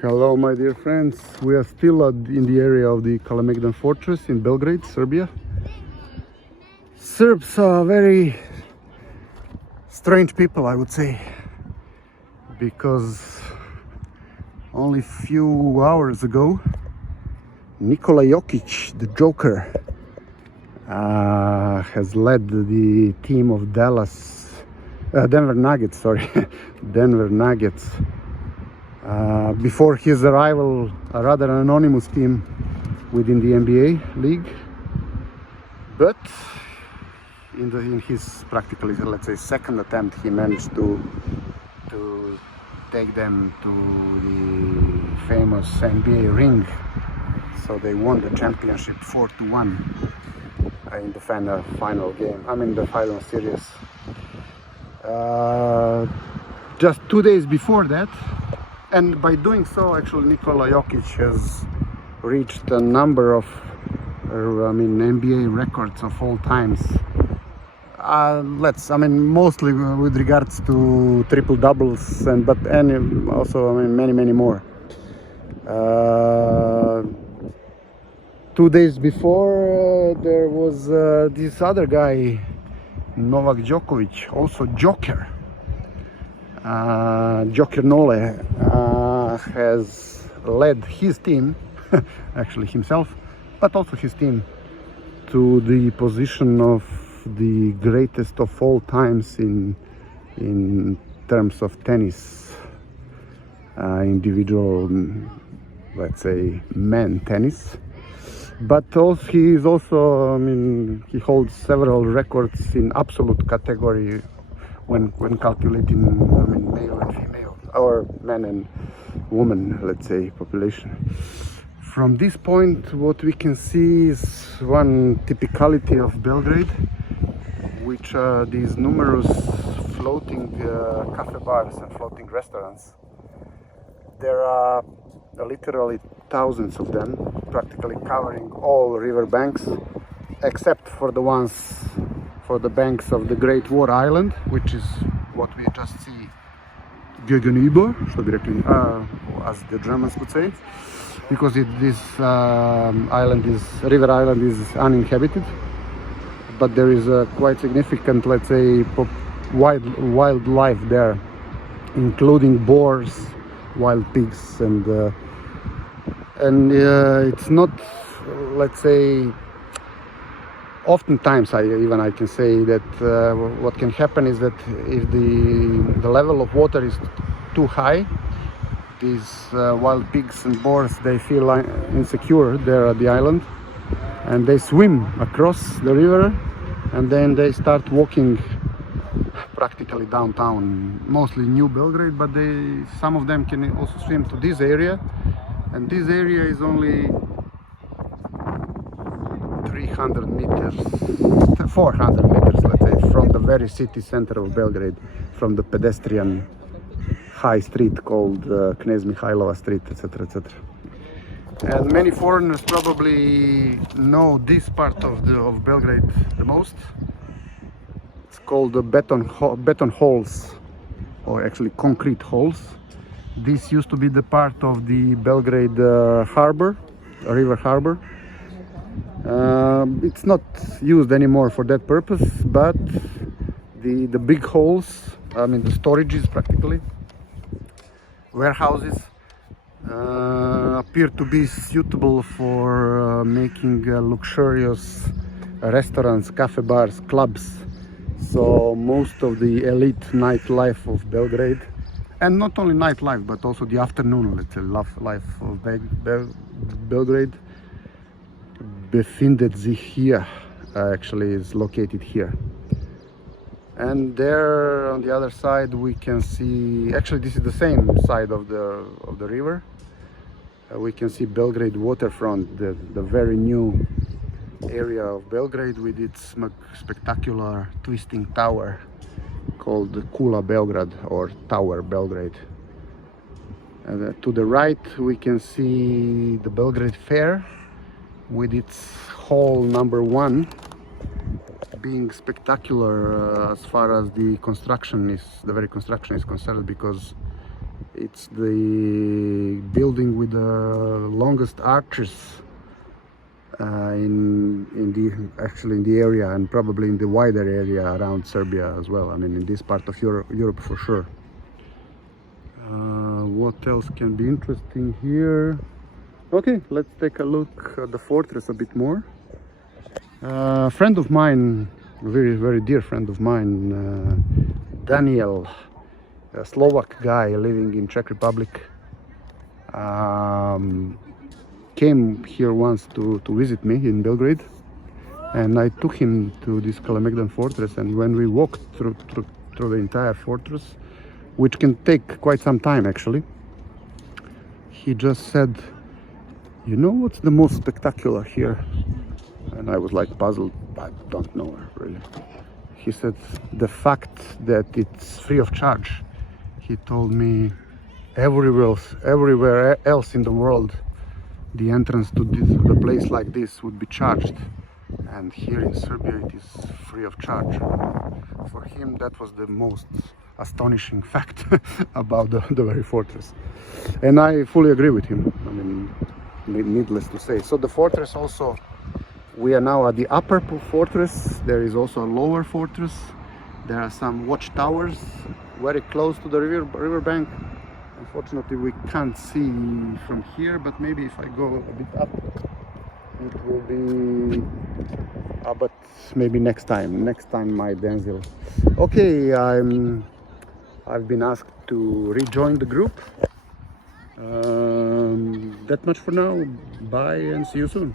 Hello, my dear friends. We are still in the area of the Kalemegdan fortress in Belgrade, Serbia. Serbs are very strange people, I would say, because only few hours ago, Nikola Jokic, the Joker, has led the team of Denver Nuggets, Denver Nuggets. Before his arrival, a rather anonymous team within the NBA league, but in his practically, let's say, second attempt, he managed to take them to the famous NBA ring. So they won the championship 4-1 in the final game. The final series. Just 2 days before that. And by doing so, actually, Nikola Jokic has reached a number of NBA records of all times. Mostly with regards to triple doubles, but also many more. 2 days before, there was this other guy, Novak Djokovic, also Joker. Joker Nole has led his team, actually himself, but also his team, to the position of the greatest of all times in terms of tennis, individual, let's say, men tennis. But also he he holds several records in absolute category when calculating male and female, or men and women, let's say, population. From this point, what we can see is one typicality of Belgrade, which are these numerous floating cafe bars and floating restaurants. There are literally thousands of them, practically covering all river banks, except for the banks of the Great War Island, which is what we just see gegenüber, as the Germans would say, because this river island is uninhabited, but there is a quite significant, let's say, wildlife there, including boars, wild pigs, and it's not, let's say, oftentimes I can say that what can happen is that if the level of water is too high, these wild pigs and boars, they feel insecure there at the island, and they swim across the river, and then they start walking practically downtown, mostly New Belgrade, but some of them can also swim to this area, and this area is only 400 meters, let's say, from the very city center of Belgrade, from the pedestrian high street called Knez Mihajlova Street, etc., etc. And many foreigners probably know this part of Belgrade the most. It's called the beton halls, or actually concrete halls. This used to be the part of the Belgrade river harbor. It's not used anymore for that purpose, but the big halls, the storages, practically warehouses, appear to be suitable for making luxurious restaurants, cafe bars, clubs. So most of the elite nightlife of Belgrade, and not only nightlife but also the afternoon, let's say, life of Belgrade, befindet sich hier, actually is located here. And there on the other side we can see, actually this is the same side of the river, we can see Belgrade waterfront, the very new area of Belgrade with its spectacular twisting tower called Kula Belgrade, or Tower Belgrade. And to the right we can see the Belgrade Fair with its hall number 1 being spectacular as far as the very construction is concerned, because It's the building with the longest arches in the area, and probably in the wider area around Serbia as well. I mean, in this part of Europe for sure. What else can be interesting here? Okay, let's take a look at the fortress a bit more. A friend of mine, a very dear friend of mine, Daniel, a Slovak guy living in Czech Republic, came here once to visit me in Belgrade, and I took him to this Kalemegdan fortress. And when we walked through the entire fortress, which can take quite some time actually, he just said, "You know what's the most spectacular here?" And I was like puzzled. I don't know really. He said, "The fact that it's free of charge." He told me everywhere else in the world, the entrance to the place like this would be charged, and here in Serbia it is free of charge. For him, that was the most astonishing fact about the very fortress, and I fully agree with him. I mean, needless to say. So the fortress also, we are now at the upper fortress. There is also a lower fortress. There are some watchtowers very close to the river bank. Unfortunately, we can't see from here, but maybe if I go a bit up, it will be. But maybe next time my Denzil. Okay, I've been asked to rejoin the group. That much for now. Bye and see you soon.